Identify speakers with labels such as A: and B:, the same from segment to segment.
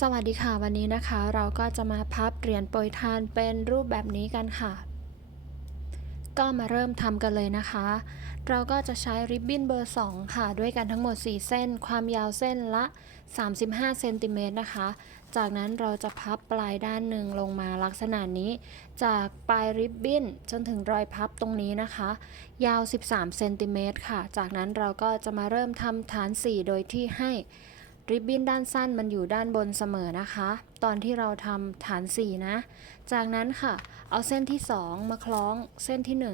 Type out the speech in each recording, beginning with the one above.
A: สวัสดีค่ะวันนี้นะคะ เราก็จะมาพับเหรียญโปรยทานเป็นรูปแบบนี้กันค่ะ ก็มาเริ่มทำกันเลยนะคะ เราก็จะใช้ริบบิ้นเบอร์ 2 ค่ะ ด้วยกันทั้งหมด 4 เส้น ความยาวเส้นละ 35เซนติเมตรนะคะ จากนั้นเราจะพับปลายด้านหนึ่งลงมาลักษณะนี้ จากปลายริบบิ้นจนถึงรอยพับตรงนี้นะคะ ยาว 13เซนติเมตรค่ะ จากนั้นเราก็จะมาเริ่มทำฐาน 4 โดยที่ให้ ริบบิ้นด้านสั้นมันอยู่ด้านบนเสมอนะคะ ตอนที่เราทำฐาน 4 นะ จากนั้นค่ะ เอาเส้นที่ 2 มาคล้องเส้นที่ 1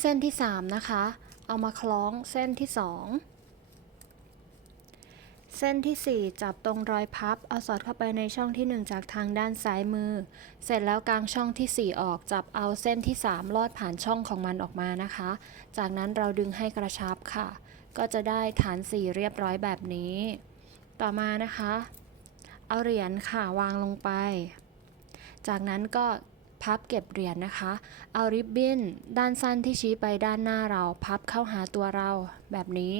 A: เส้นที่ 3 นะคะ เอามาคล้องเส้นที่ 2 เส้นที่ 4 จับตรงรอยพับ เอาสอดเข้าไปในช่องที่ 1 จากทางด้านซ้ายมือ เสร็จแล้วกางช่องที่ 4 ออก จับเอาเส้นที่ 3 ลอดผ่านช่องของมันออกมานะคะ จากนั้นเราดึงให้กระชับค่ะ ก็จะได้ฐาน 4 เรียบร้อยแบบนี้ ต่อมานะคะ เอาเหรียญค่ะวางลงไป จากนั้นก็พับเก็บเหรียญนะคะ เอาริบบิ้นด้านสั้นที่ชี้ไปด้านหน้าเราพับเข้าหาตัวเราแบบนี้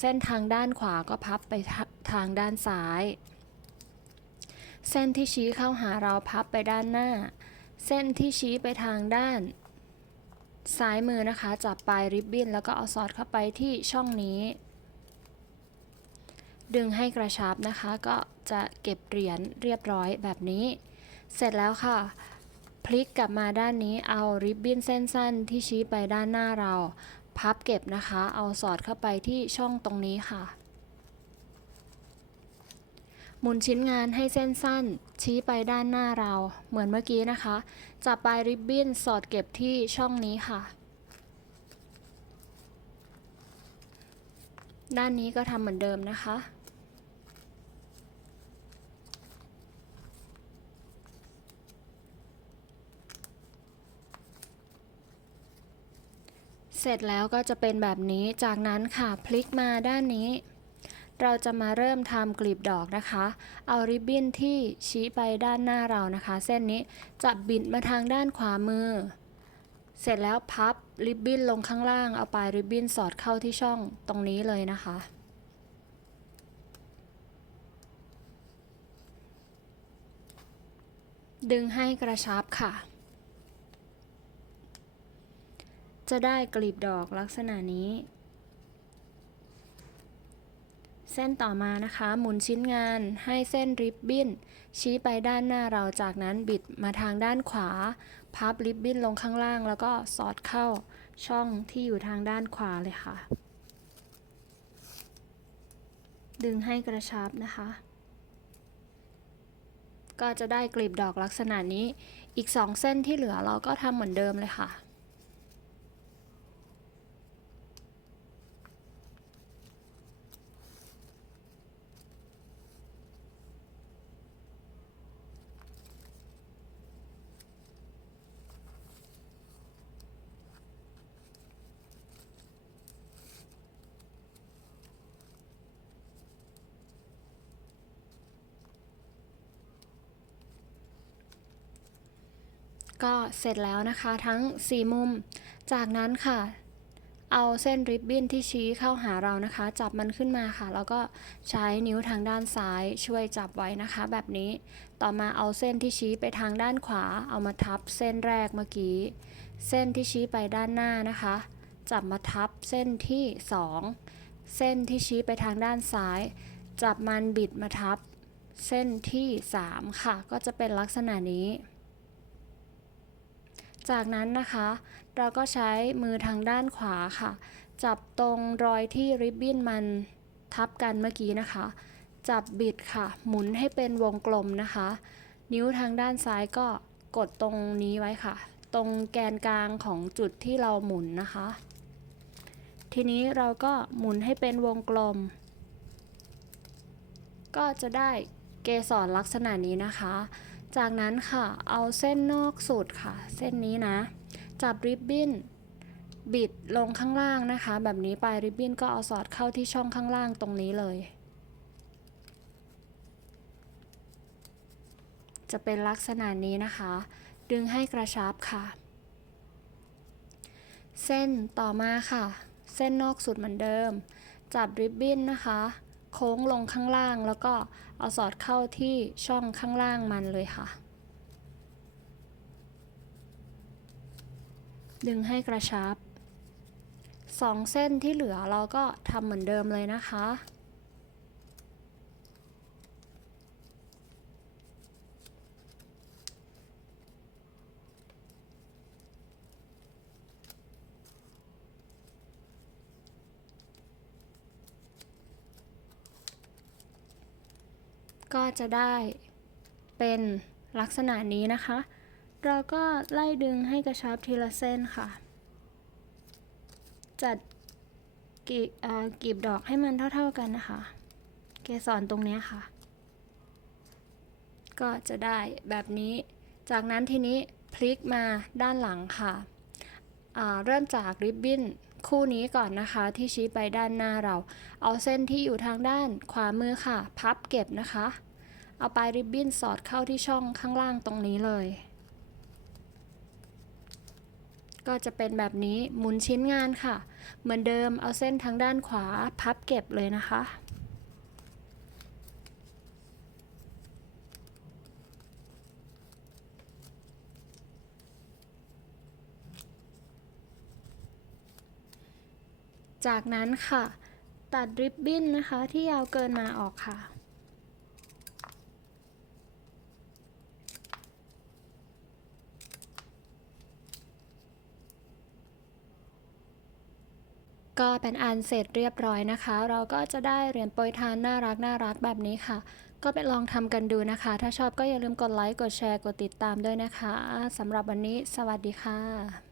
A: เส้นทางด้านขวาก็พับไปททางด้านซ้าย เส้นที่ชี้เข้าหาเราพับไปด้านหน้า เส้นที่ชี้ไปทางด้าน ซ้ายมือนะคะจับปลายริบบิ้นแล้วก็เอาสอดเข้าไปที่ช่องนี้ ดึงให้กระชับนะคะ ก็จะเก็บเหรียญเรียบร้อยแบบนี้ เสร็จแล้วค่ะ พลิกกลับมาด้านนี้เอาริบบิ้นเส้นสั้นที่ชี้ไปด้านหน้าเรา พับเก็บนะคะ เอาสอดเข้าไปที่ช่องตรงนี้ค่ะ หมุนชิ้นงานให้เส้นสั้น ชี้ไปด้านหน้าเรา เหมือนเมื่อกี้นะคะ จับปลายริบบิ้นสอดเก็บที่ช่องนี้ค่ะ ด้านนี้ก็ทำเหมือนเดิมนะคะเสร็จแล้วก็จะเป็นแบบนี้ จากนั้นค่ะ พลิกมาด้านนี้ เราจะมาเริ่มทำกลีบดอกนะคะ เอาริบบิ้นที่ชี้ไปด้านหน้าเรานะคะ เส้นนี้จะบิดมาทางด้านขวามือ เสร็จแล้วพับริบบิ้นลงข้างล่าง เอาปลายริบบิ้นสอดเข้าที่ช่องตรงนี้เลยนะคะ ดึงให้กระชับค่ะ จะได้กลีบดอกลักษณะนี้ เส้นต่อมานะคะ หมุนชิ้นงานให้เส้นริบบิ้นชี้ไปด้านหน้าเราจากนั้นบิดมาทางด้านขวา พับริบบิ้นลงข้างล่าง แล้วก็สอดเข้าช่องที่อยู่ทางด้านขวาเลยค่ะ ดึงให้กระชับนะคะ ก็จะได้กลีบดอกลักษณะนี้ อีก 2 เส้นที่เหลือเราก็ทำเหมือนเดิมเลยค่ะ ก็เสร็จแล้วนะคะทั้ง 4 มุม จากนั้นค่ะ เอาเส้นริบบิ้นที่ชี้เข้าหาเรานะคะ จับมันขึ้นมาค่ะ แล้วก็ใช้นิ้วทางด้านซ้ายช่วยจับไว้นะคะ แบบนี้ต่อมาเอาเส้นที่ชี้ไปทางด้านขวา เอามาทับเส้นแรกเมื่อกี้ เส้นที่ชี้ไปด้านหน้านะคะ จับมาทับเส้นที่ 2 เส้นที่ชี้ไปทางด้านซ้าย จับมันบิดมาทับเส้นที่ 3 ค่ะ ก็จะเป็นลักษณะนี้ จากนั้นนะคะ เราก็ใช้มือทางด้านขวาค่ะ จับตรงรอยที่ริบบิ้นมันทับกันเมื่อกี้นะคะ จับบิดค่ะ หมุนให้เป็นวงกลมนะคะ นิ้วทางด้านซ้ายก็กดตรงนี้ไว้ค่ะ ตรงแกนกลางของจุดที่เราหมุนนะคะ ทีนี้เราก็หมุนให้เป็นวงกลม ก็จะได้เกสรลักษณะนี้นะคะ จากนั้นค่ะเอาเส้นนอกสุดค่ะ เส้นนี้นะ จับริบบิ้นบิดลงข้างล่างนะคะ แบบนี้ปลายริบบิ้นก็เอาสอดเข้าที่ช่องข้างล่างตรงนี้เลย จะเป็นลักษณะนี้นะคะ ดึงให้กระชับค่ะ เส้นต่อมาค่ะ เส้นนอกสุดเหมือนเดิม จับริบบิ้นนะคะ โค้งลงข้างล่าง แล้วก็เอาสอดเข้าที่ช่องข้างล่างมันเลยค่ะ ดึงให้กระชับสองเส้นที่เหลือเราก็ทำเหมือนเดิมเลยนะคะ ก็จะได้เป็นลักษณะนี้นะคะ เราก็ไล่ดึงให้กระชับทีละเส้นค่ะ จัดกีบกีบดอกให้มันเท่า ๆกันนะคะ เกสรตรงนี้ค่ะ ก็จะได้แบบนี้ จากนั้นทีนี้พลิกมาด้านหลังค่ะ เริ่มจากริบบิ้นคู่นี้ก่อนนะคะที่ชี้ไปด้านหน้าเรา เอาเส้นที่อยู่ทางด้านขวามือค่ะ พับเก็บนะคะ เอาปลายริบบิ้นสอดเข้าที่ช่องข้างล่างตรงนี้เลย ก็จะเป็นแบบนี้หมุนชิ้นงานค่ะ เหมือนเดิมเอาเส้นทางด้านขวาพับเก็บเลยนะคะจากนั้นค่ะ ตัดริบบิ้นนะคะที่ยาวเกินมาออกค่ะ ก็เป็นอันเสร็จเรียบร้อยนะคะ เราก็จะได้เหรียญโปรยทานน่ารักน่ารักแบบนี้ค่ะ ก็ไปลองทำกันดูนะคะ ถ้าชอบก็อย่าลืมกดไลค์ กดแชร์ กดติดตามด้วยนะคะสำหรับวันนี้ สวัสดีค่ะ